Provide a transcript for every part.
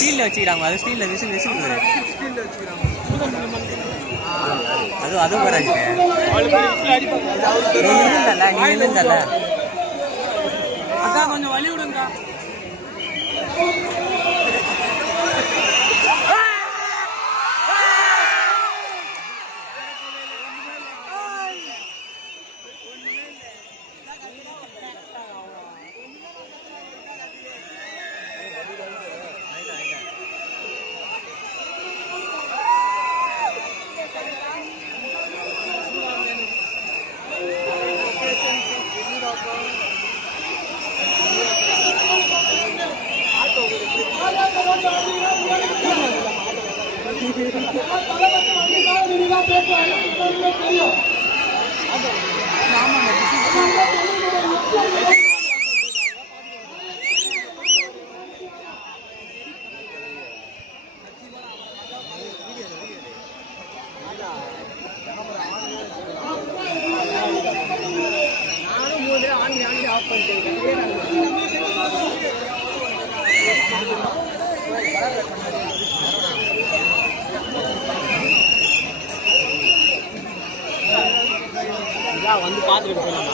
ஸ்டீல்ல வச்சுக்கிறாங்க. அது ஸ்டீல்ல விசில் ஸ்டீல்ல வச்சுக்கிறாங்க. அதுவும் வராது. நீ நின்றுந்தல்ல அக்கா கொஞ்சம் வழி விடுங்கக்கா. வந்து பார்த்துட்டு போகலாம்.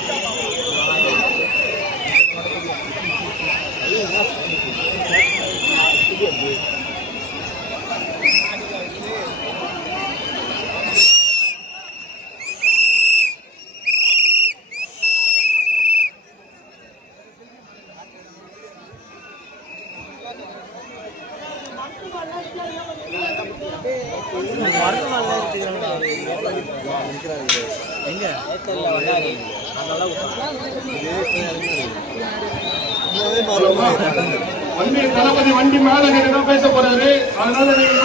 வண்டி தளபதி வண்டி மேல பேச போறாரு. அதனால நீங்க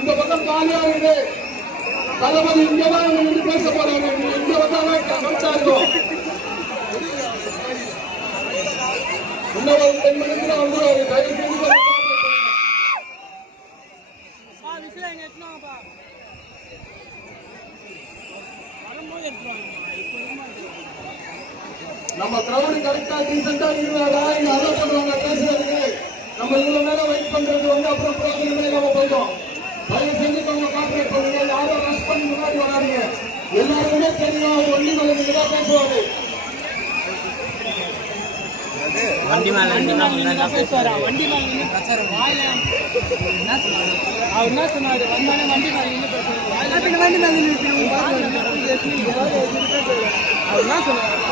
இந்த பக்கம் காலியா இருக்கு. தளபதி இங்கதான் நின்று பேச போறாங்க. இங்க வந்தாலும் கமிச்சாருக்கும் இன்னும் ஒரு 10 நிமிஷத்துல வந்துருவாரு. தயவு செஞ்சு நம்ம கிரௌடு கரெக்டா டீசெண்டா இருந்தாரா இங்க அதை பண்ணுவாங்க பேசுறதுக்கு. நம்ம இவ்வளவு நேரம் வெயிட் பண்றது அப்புறம் ப்ரோக்ராமே நம்ம போயிடும். தயவு செஞ்சு அவங்க கான்ட்ராக்ட் பண்ணுங்க. யாரும் ரஷ் பண்ணி முன்னாடி வராதிங்க. எல்லாருமே தெரியும் அவர் வண்டி மேல தான் பேசுவாரு. வண்டி மேல பேசுவாரா? வண்டி மேல அவர் என்ன சொன்னாரு? வந்தானே வண்டி மேல நின்று பேசுவாரு. வண்டி மேல அவர் என்ன சொன்னாரு?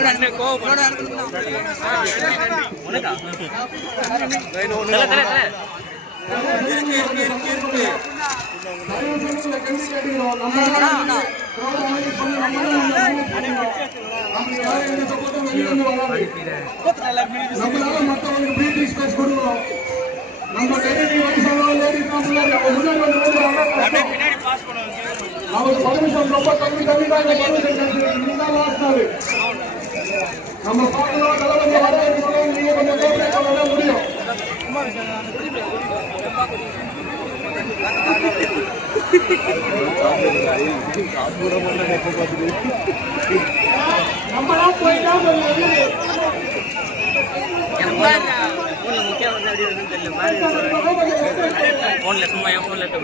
தண்ணி நம்மளால மற்றவங்களுக்கு பிரீத்திங் ஸ்பேஸ் கொடுக்கணும். நம்ம டெரிட்டரி வயசான லேடிஸ் முன்னாடி அவர் பர்மிஷன் ரொம்ப கம்மி தான் நம்ம பார்க்கலாம். தலைவங்க வர இருக்கணும். நீங்க கொஞ்சம் கோஆபரேட் பண்ண முடியும். நம்மளா போயிட்டா முக்கியம்